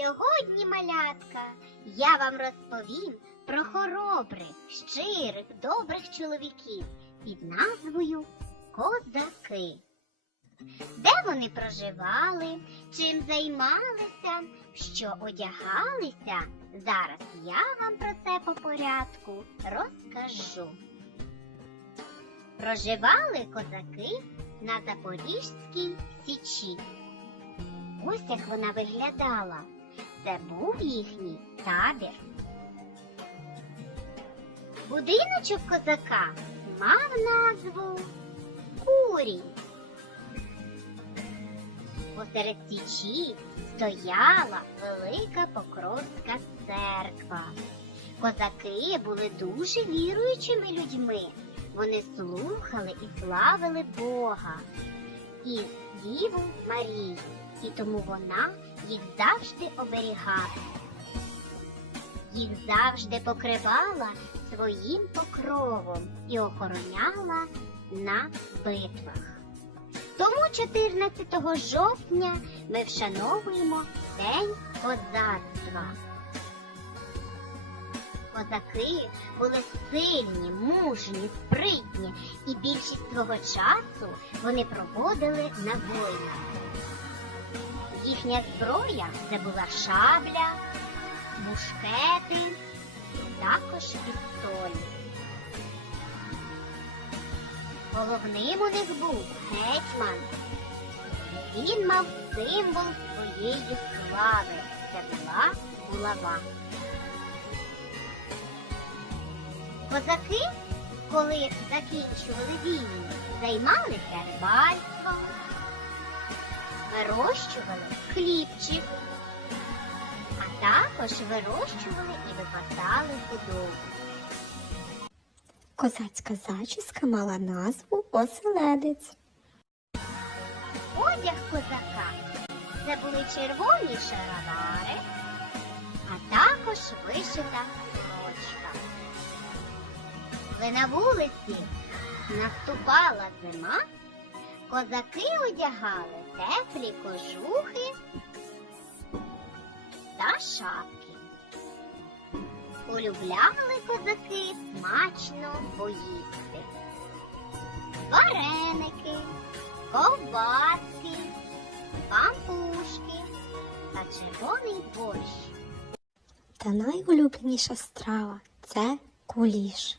Сьогодні, малятка, я вам розповім про хоробрих, щирих, добрих чоловіків під назвою Козаки. Де вони проживали, чим займалися, що одягалися, зараз я вам про це по порядку розкажу. Проживали козаки на Запорізькій Січі. Ось як вона виглядала. Це був їхній табір. Будиночок козака мав назву Курінь. Посеред січі стояла велика Покровська церква. Козаки були дуже віруючими людьми. Вони слухали і славили Бога і Діву Марію, і тому вона їх завжди оберігала. Їх завжди покривала своїм покровом і охороняла на битвах. Тому 14 жовтня ми вшановуємо День козацтва. Козаки були сильні, мужні, спритні, і більшість свого часу вони проводили на війнах. Їхня зброя це була шабля, мушкети, також пістолі. Головним у них був гетьман. Він мав символ своєї слави. Це була булава. Козаки, коли закінчували війну, займалися рибальством, вирощували хлібчик, а також вирощували і випасали худобу. Козацька зачіска мала назву оселедець. Одяг козака це були червоні шаровари, а також вишита сорочка. Коли на вулиці наступала зима, козаки одягали теплі кожухи та шапки. Улюбляли козаки смачно поїсти. Вареники, ковбаски, пампушки та червоний борщ. Та найулюбленіша страва це куліш.